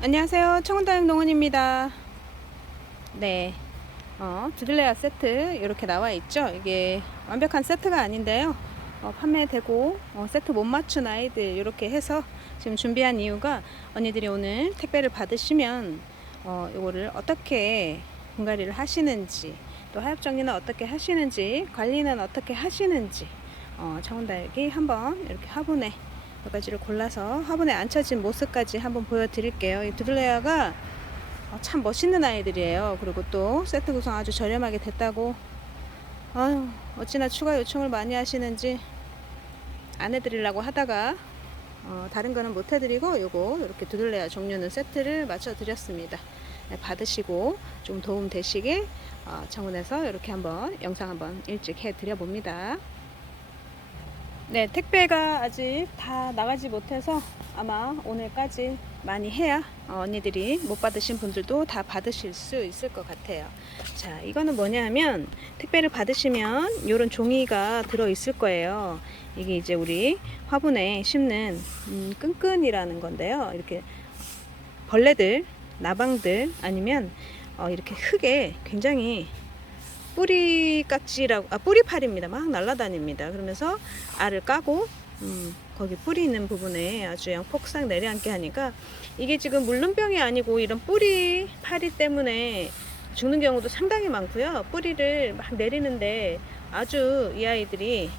안녕하세요. 청운다육 농원입니다. 네, 드들레아 세트 이렇게 나와 있죠. 이게 완벽한 세트가 아닌데요. 판매되고 세트 못 맞춘 아이들 이렇게 해서 지금 준비한 이유가, 언니들이 오늘 택배를 받으시면 이거를 어떻게 분갈이를 하시는지, 또 하엽 정리는 어떻게 하시는지, 관리는 어떻게 하시는지, 청운다육이 한번 이렇게 화분에 몇 가지를 골라서 화분에 앉혀진 모습까지 한번 보여드릴게요. 이 드들레아가 참 멋있는 아이들이에요. 그리고 또 세트 구성 아주 저렴하게 됐다고, 아유, 어찌나 추가 요청을 많이 하시는지 안 해드리려고 하다가 다른 거는 못 해드리고 요거 이렇게 드들레아 종류는 세트를 맞춰 드렸습니다. 네, 받으시고 좀 도움 되시길 청운에서 이렇게 한번 영상 한번 일찍 해 드려 봅니다. 네, 택배가 아직 다 나가지 못해서 아마 오늘까지 많이 해야 언니들이 못 받으신 분들도 다 받으실 수 있을 것 같아요. 자, 이거는 뭐냐 하면, 택배를 받으시면 이런 종이가 들어 있을 거예요. 이게 이제 우리 화분에 심는 끈끈이라는 건데요. 이렇게 벌레들, 나방들, 아니면 이렇게 흙에 굉장히 뿌리팔입니다. 막 날아다닙니다. 그러면서 알을 까고 거기 뿌리 있는 부분에 아주 양폭삭 내려앉게 하니까, 이게 지금 물름병이 아니고 이런 뿌리파리 때문에 죽는 경우도 상당히 많고요. 뿌리를 막 내리는데 아주 이 아이들이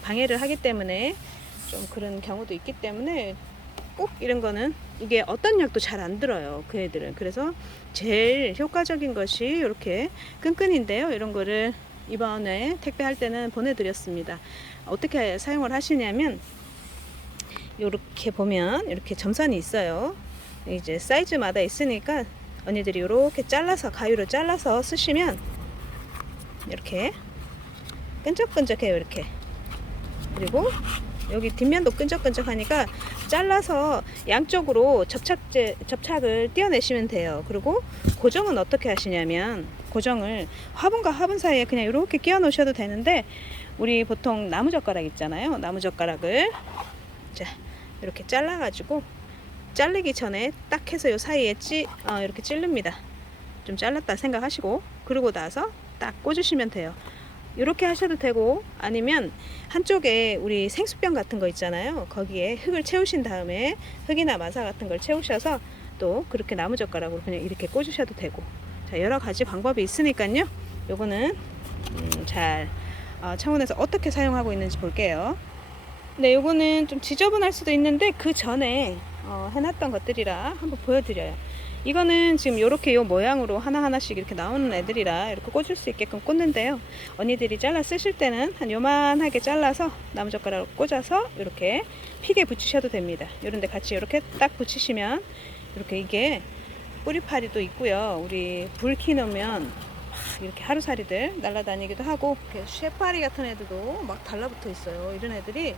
방해를 하기 때문에 좀 그런 경우도 있기 때문에, 꼭 이런 거는, 이게 어떤 약도 잘 안 들어요, 그 애들은. 그래서 제일 효과적인 것이 이렇게 끈끈인데요. 이런 거를 이번에 택배할 때는 보내드렸습니다. 어떻게 사용을 하시냐면, 이렇게 보면 이렇게 점선이 있어요. 이제 사이즈마다 있으니까 언니들이 이렇게 잘라서, 가위로 잘라서 쓰시면 이렇게 끈적끈적해요. 이렇게. 그리고 여기 뒷면도 끈적끈적하니까 잘라서 양쪽으로 접착을 떼어내시면 돼요. 그리고 고정은 어떻게 하시냐면, 고정을 화분과 화분 사이에 그냥 이렇게 끼워 놓으셔도 되는데, 우리 보통 나무젓가락 있잖아요. 나무젓가락을 이렇게 잘라 가지고, 자르기 전에 딱 해서 요 사이에 이렇게 찌릅니다. 좀 잘랐다 생각하시고, 그러고 나서 딱 꽂으시면 돼요. 이렇게 하셔도 되고, 아니면 한쪽에 우리 생수병 같은 거 있잖아요. 거기에 흙을 채우신 다음에, 흙이나 마사 같은 걸 채우셔서 또 그렇게 나무젓가락으로 그냥 이렇게 꽂으셔도 되고, 자, 여러 가지 방법이 있으니까요. 요거는 잘 차원에서 어떻게 사용하고 있는지 볼게요. 네, 요거는 좀 지저분할 수도 있는데 그 전에 해놨던 것들이라 한번 보여드려요. 이거는 지금 요렇게 요 모양으로 하나하나씩 이렇게 나오는 애들이라 이렇게 꽂을 수 있게끔 꽂는데요. 언니들이 잘라 쓰실 때는 한 요만하게 잘라서 나무젓가락으로 꽂아서 이렇게 픽에 붙이셔도 됩니다. 요런데 같이 이렇게 딱 붙이시면, 이렇게 이게 뿌리파리도 있고요. 우리 불 켜놓으면 이렇게 하루살이들 날아다니기도 하고, 쇠파리 같은 애들도 막 달라붙어 있어요. 이런 애들이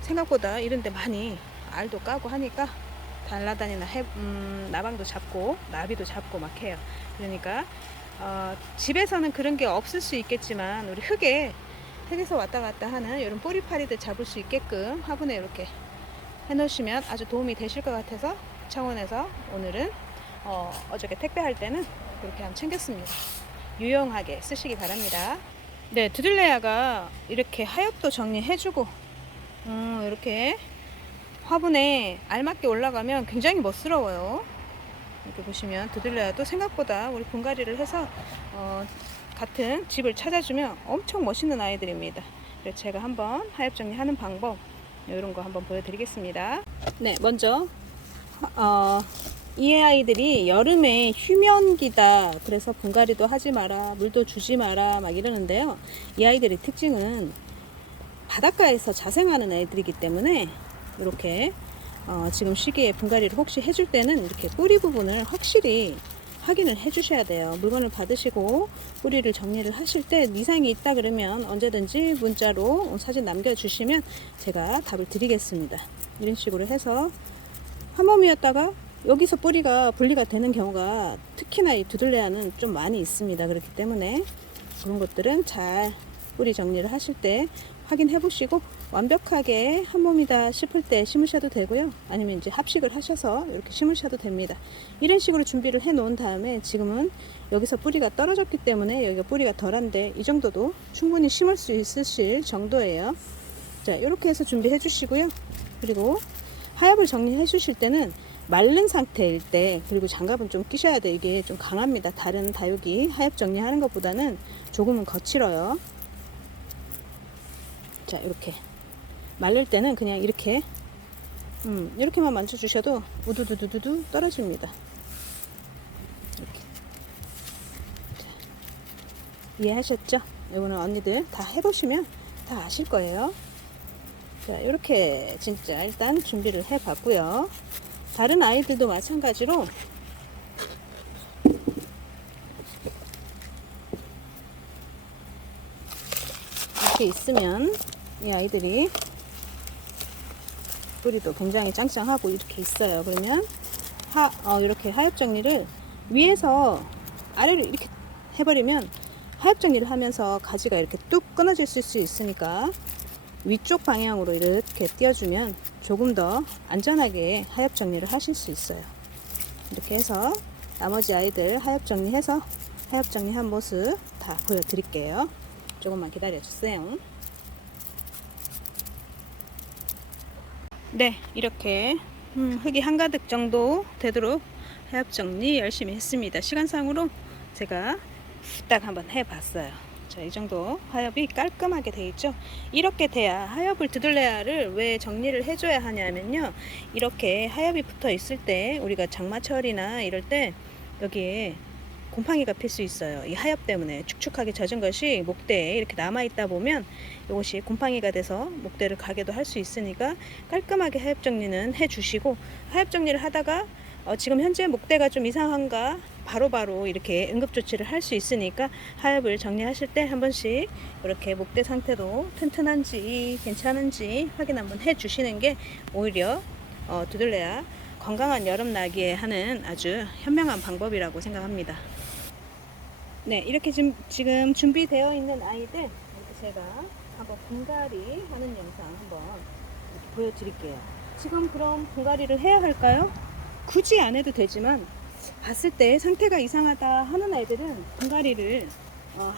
생각보다 이런데 많이 알도 까고 하니까 달라다니는 나방도 잡고 나비도 잡고 막 해요. 그러니까 집에서는 그런 게 없을 수 있겠지만, 우리 흙에서 왔다 갔다 하는 이런 뿌리파리들 잡을 수 있게끔 화분에 이렇게 해 놓으시면 아주 도움이 되실 것 같아서 차원에서 오늘은 어저께 택배할 때는 그렇게 한번 챙겼습니다. 유용하게 쓰시기 바랍니다. 네, 드들레아가 이렇게 하엽도 정리해주고 이렇게 화분에 알맞게 올라가면 굉장히 멋스러워요. 이렇게 보시면 드들레아도 생각보다 우리 분갈이를 해서 같은 집을 찾아주면 엄청 멋있는 아이들입니다. 그래서 제가 한번 하엽 정리하는 방법, 이런 거 한번 보여드리겠습니다. 네, 먼저 이 아이들이 여름에 휴면기다, 그래서 분갈이도 하지 마라, 물도 주지 마라 막 이러는데요. 이 아이들의 특징은 바닷가에서 자생하는 애들이기 때문에, 이렇게 지금 시기에 분갈이를 혹시 해줄 때는 이렇게 뿌리 부분을 확실히 확인을 해 주셔야 돼요. 물건을 받으시고 뿌리를 정리를 하실 때 이상이 있다 그러면 언제든지 문자로 사진 남겨주시면 제가 답을 드리겠습니다. 이런 식으로 해서 한 몸이었다가 여기서 뿌리가 분리가 되는 경우가 특히나 이 드들레아는 좀 많이 있습니다. 그렇기 때문에 그런 것들은 잘 뿌리 정리를 하실 때 확인해 보시고 완벽하게 한 몸이다 싶을 때 심으셔도 되고요. 아니면 이제 합식을 하셔서 이렇게 심으셔도 됩니다. 이런 식으로 준비를 해 놓은 다음에 지금은 여기서 뿌리가 떨어졌기 때문에 여기가 뿌리가 덜한데 이 정도도 충분히 심을 수 있으실 정도예요. 자, 이렇게 해서 준비해 주시고요. 그리고 하엽을 정리해 주실 때는 마른 상태일 때, 그리고 장갑은 좀 끼셔야 돼요. 이게 좀 강합니다. 다른 다육이 하엽 정리하는 것보다는 조금은 거칠어요. 자, 이렇게 말릴 때는 그냥 이렇게만 만져주셔도 우두두두두 떨어집니다. 이렇게. 자, 이해하셨죠? 이거는 언니들 다 해보시면 다 아실 거예요. 자, 이렇게 진짜 일단 준비를 해봤고요. 다른 아이들도 마찬가지로 이렇게 있으면 이 아이들이 뿌리도 굉장히 짱짱하고 이렇게 있어요. 그러면 이렇게 하엽 정리를 위에서 아래로 이렇게 해버리면 하엽 정리를 하면서 가지가 이렇게 뚝 끊어질 수 있으니까 위쪽 방향으로 이렇게 띄워주면 조금 더 안전하게 하엽 정리를 하실 수 있어요. 이렇게 해서 나머지 아이들 하엽 정리해서 하엽 정리한 모습 다 보여드릴게요. 조금만 기다려주세요. 네, 이렇게 흙이 한가득 정도 되도록 하엽 정리 열심히 했습니다. 시간상으로 제가 딱 한번 해봤어요. 자, 이 정도 하엽이 깔끔하게 돼 있죠. 이렇게 돼야 하엽을 드들레아를 왜 정리를 해줘야 하냐면요, 이렇게 하엽이 붙어 있을 때 우리가 장마철이나 이럴 때 여기에 곰팡이가 필 수 있어요. 이 하엽 때문에 축축하게 젖은 것이 목대에 이렇게 남아 있다 보면 이것이 곰팡이가 돼서 목대를 가게도 할 수 있으니까 깔끔하게 하엽 정리는 해 주시고, 하엽 정리를 하다가 지금 현재 목대가 좀 이상한가 바로바로 이렇게 응급조치를 할 수 있으니까 하엽을 정리하실 때 한 번씩 이렇게 목대 상태도 튼튼한지 괜찮은지 확인 한번 해 주시는 게 오히려 두들레아 건강한 여름 나기에 하는 아주 현명한 방법이라고 생각합니다. 네, 이렇게 지금 준비되어 있는 아이들 이렇게 제가 한번 분갈이 하는 영상 한번 이렇게 보여드릴게요. 지금 그럼 분갈이를 해야 할까요? 굳이 안 해도 되지만 봤을 때 상태가 이상하다 하는 아이들은 분갈이를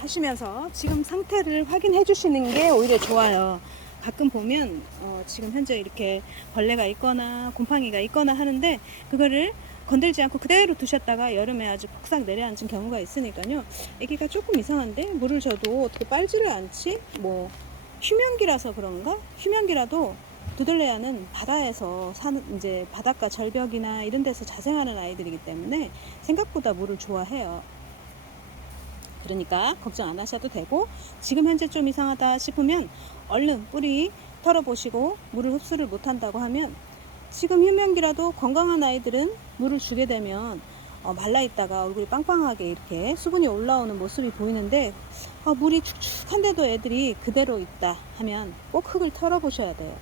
하시면서 지금 상태를 확인해 주시는 게 오히려 좋아요. 가끔 보면 지금 현재 이렇게 벌레가 있거나 곰팡이가 있거나 하는데 그거를 건들지 않고 그대로 두셨다가 여름에 아주 폭삭 내려앉은 경우가 있으니까요. 애기가 조금 이상한데 물을 줘도 어떻게 빨지를 않지? 뭐 휴면기라서 그런가? 휴면기라도 두들레아는 바다에서 사는, 이제 바닷가 절벽이나 이런 데서 자생하는 아이들이기 때문에 생각보다 물을 좋아해요. 그러니까 걱정 안 하셔도 되고, 지금 현재 좀 이상하다 싶으면 얼른 뿌리 털어보시고 물을 흡수를 못한다고 하면, 지금 휴면기라도 건강한 아이들은 물을 주게 되면 말라있다가 얼굴이 빵빵하게 이렇게 수분이 올라오는 모습이 보이는데, 물이 축축한데도 애들이 그대로 있다 하면 꼭 흙을 털어보셔야 돼요.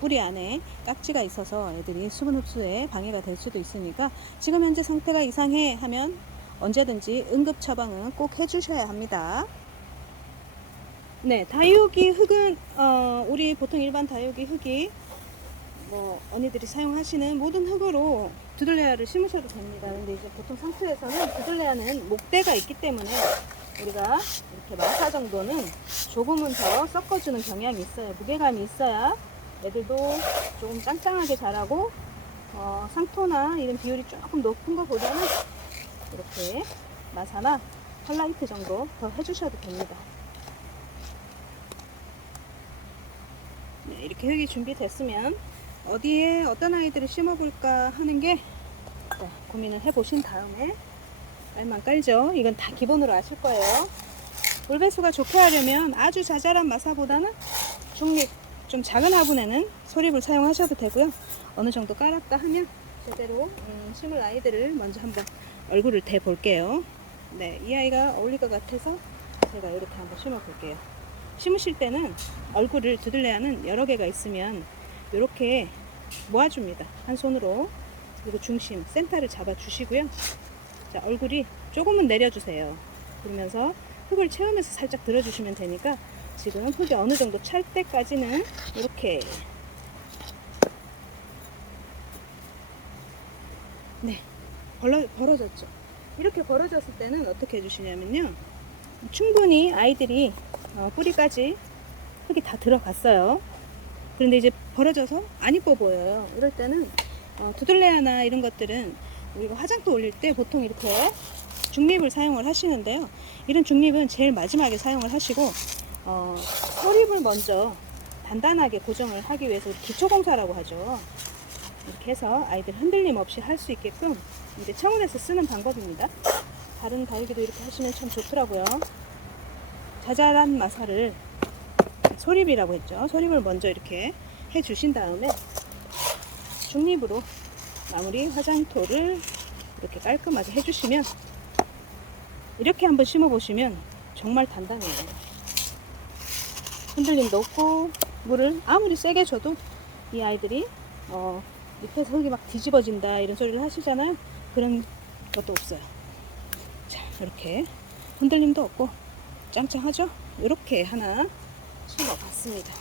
뿌리 안에 깍지가 있어서 애들이 수분 흡수에 방해가 될 수도 있으니까 지금 현재 상태가 이상해 하면 언제든지 응급 처방은 꼭 해주셔야 합니다. 네, 다육이 흙은 우리 보통 일반 다육이 흙이 언니들이 사용하시는 모든 흙으로 두들레아를 심으셔도 됩니다. 근데 이제 보통 상투에서는 두들레아는 목대가 있기 때문에 우리가 이렇게 마사 정도는 조금은 더 섞어주는 경향이 있어요. 무게감이 있어야 애들도 조금 짱짱하게 자라고 상토나 이런 비율이 조금 높은 것보다는 이렇게 마사나 펄라이트 정도 더 해주셔도 됩니다. 네, 이렇게 흙이 준비됐으면 어디에 어떤 아이들을 심어볼까 하는 게 고민을 해보신 다음에 알만 깔죠. 이건 다 기본으로 아실 거예요. 물배수가 좋게 하려면 아주 자잘한 마사보다는 중립, 좀 작은 화분에는 소립을 사용하셔도 되고요. 어느 정도 깔았다 하면 제대로 심을 아이들을 먼저 한번 얼굴을 대 볼게요. 네, 이 아이가 어울릴 것 같아서 제가 이렇게 한번 심어 볼게요. 심으실 때는 얼굴을 두들레아는 여러 개가 있으면 이렇게 모아줍니다. 한 손으로. 그리고 중심, 센터를 잡아 주시고요. 자, 얼굴이 조금은 내려주세요. 그러면서 흙을 채우면서 살짝 들어주시면 되니까 지금 흙이 어느 정도 찰 때까지는 이렇게 네 벌어졌죠. 이렇게 벌어졌을 때는 어떻게 해주시냐면요, 충분히 아이들이 뿌리까지 흙이 다 들어갔어요. 그런데 이제 벌어져서 안 이뻐 보여요. 이럴 때는 두들레아나 이런 것들은 우리가 화장도 올릴 때 보통 이렇게 중립을 사용을 하시는데요, 이런 중립은 제일 마지막에 사용을 하시고 서립을 먼저 단단하게 고정을 하기 위해서 기초공사라고 하죠. 이렇게 해서 아이들 흔들림 없이 할 수 있게끔 이제 창원에서 쓰는 방법입니다. 다른 다육이도 이렇게 하시면 참 좋더라고요. 자잘한 마사를 소립이라고 했죠. 소립을 먼저 이렇게 해 주신 다음에 중립으로 마무리 화장토를 이렇게 깔끔하게 해 주시면, 이렇게 한번 심어 보시면 정말 단단해요. 흔들림도 없고, 물을 아무리 세게 줘도 이 아이들이 밑에서 흙이 막 뒤집어진다 이런 소리를 하시잖아요. 그런 것도 없어요. 자, 이렇게 흔들림도 없고 짱짱하죠? 이렇게 하나 심어 봤습니다.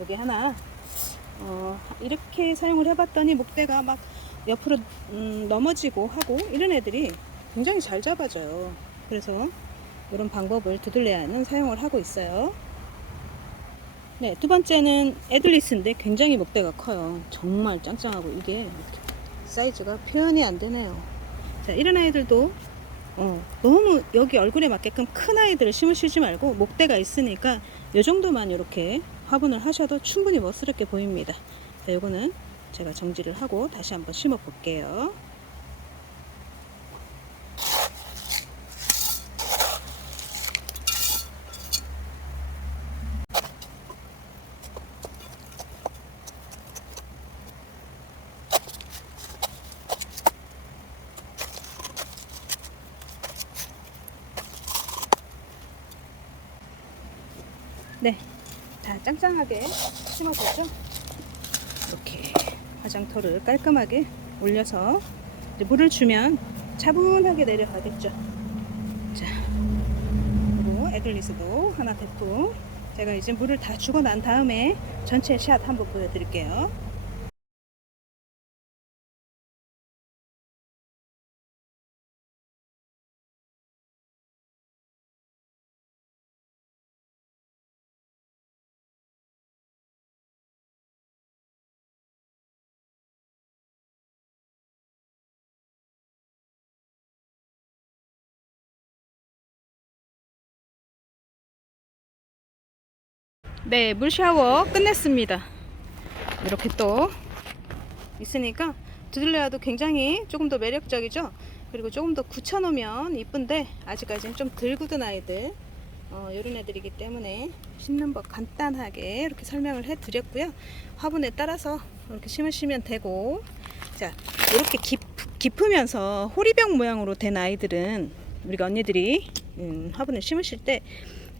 여기 하나 이렇게 사용을 해봤더니 목대가 막 옆으로 넘어지고 하고 이런 애들이 굉장히 잘 잡아져요. 그래서 이런 방법을 두들레아는 사용을 하고 있어요. 네, 두 번째는 애들리스인데 굉장히 목대가 커요. 정말 짱짱하고 이게 사이즈가 표현이 안 되네요. 자, 이런 아이들도 너무 여기 얼굴에 맞게끔 큰 아이들을 심으시지 말고 목대가 있으니까 이 정도만 이렇게 화분을 하셔도 충분히 멋스럽게 보입니다. 자, 요거는 제가 정지를 하고 다시 한번 심어 볼게요. 네, 다 짱짱하게 심어졌죠? 이렇게 화장토를 깔끔하게 올려서 이제 물을 주면 차분하게 내려가겠죠. 자, 그리고 애들리스도 하나 됐고, 제가 이제 물을 다 주고 난 다음에 전체 샷 한번 보여드릴게요. 네, 물 샤워 끝냈습니다. 이렇게 또 있으니까 두들레아도 굉장히 조금 더 매력적이죠. 그리고 조금 더 굳혀놓으면 이쁜데 아직까지는 좀 덜 굳은 아이들 이런 애들이기 때문에 심는 법 간단하게 이렇게 설명을 해 드렸고요. 화분에 따라서 이렇게 심으시면 되고, 자, 이렇게 깊으면서 호리병 모양으로 된 아이들은 우리가 언니들이 화분을 심으실 때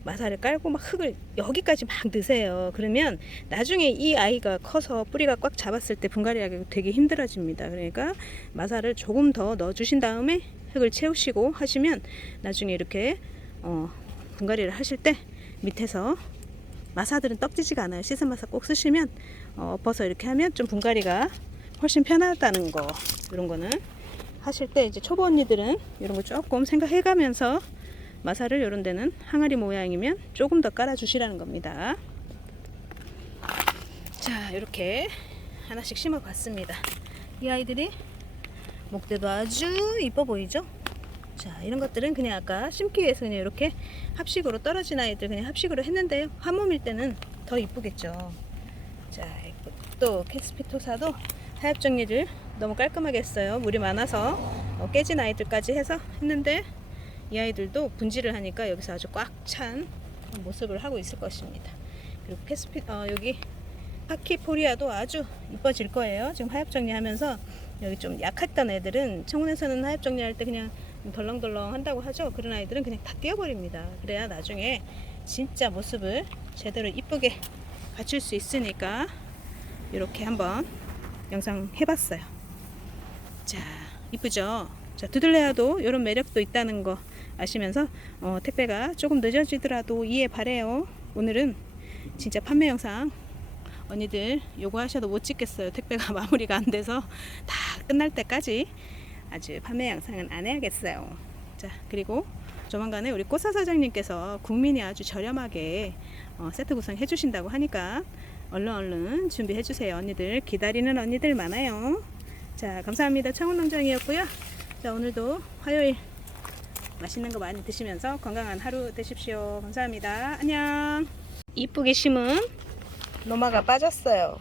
마사를 깔고 막 흙을 여기까지 막 넣으세요. 그러면 나중에 이 아이가 커서 뿌리가 꽉 잡았을 때 분갈이하기 되게 힘들어집니다. 그러니까 마사를 조금 더 넣어 주신 다음에 흙을 채우시고 하시면 나중에 이렇게 분갈이를 하실 때 밑에서 마사들은 떡지지가 않아요. 씻은 마사 꼭 쓰시면 엎어서 이렇게 하면 좀 분갈이가 훨씬 편하다는 거, 이런 거는 하실 때 이제 초보 언니들은 이런 거 조금 생각해 가면서 마사를 이런 데는 항아리 모양이면 조금 더 깔아 주시라는 겁니다. 자, 이렇게 하나씩 심어 봤습니다. 이 아이들이 목대도 아주 이뻐 보이죠? 자, 이런 것들은 그냥 아까 심기 위해서 그냥 이렇게 합식으로 떨어진 아이들 그냥 합식으로 했는데요, 한 몸일 때는 더 이쁘겠죠. 자, 또 캐스피토사도 하엽 정리를 너무 깔끔하게 했어요. 물이 많아서 깨진 아이들까지 해서 했는데 이 아이들도 분질을 하니까 여기서 아주 꽉 찬 모습을 하고 있을 것입니다. 그리고 여기 파키포리아도 아주 이뻐질 거예요. 지금 하엽 정리하면서 여기 좀 약했던 애들은, 청원에서는 하엽 정리할 때 그냥 덜렁덜렁 한다고 하죠. 그런 아이들은 그냥 다 띄워버립니다. 그래야 나중에 진짜 모습을 제대로 이쁘게 갖출 수 있으니까 이렇게 한번 영상 해봤어요. 자, 이쁘죠? 자, 두들레아도 이런 매력도 있다는 거 아시면서 택배가 조금 늦어지더라도 이해 바래요. 오늘은 진짜 판매 영상 언니들 요구하셔도 못 찍겠어요. 택배가 마무리가 안 돼서 다 끝날 때까지 아주 판매 영상은 안 해야겠어요. 자, 그리고 조만간에 우리 꽃사 사장님께서 국민이 아주 저렴하게 세트 구성해 주신다고 하니까 얼른 준비해 주세요. 언니들 기다리는 언니들 많아요. 자, 감사합니다. 청운농장이었고요. 자, 오늘도 화요일 맛있는 거 많이 드시면서 건강한 하루 되십시오. 감사합니다. 안녕. 이쁘게 심은 노마가 빠졌어요.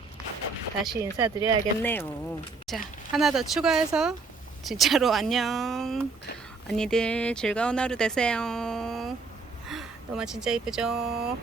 다시 인사드려야겠네요. 자, 하나 더 추가해서 진짜로 안녕. 언니들 즐거운 하루 되세요. 노마 진짜 이쁘죠?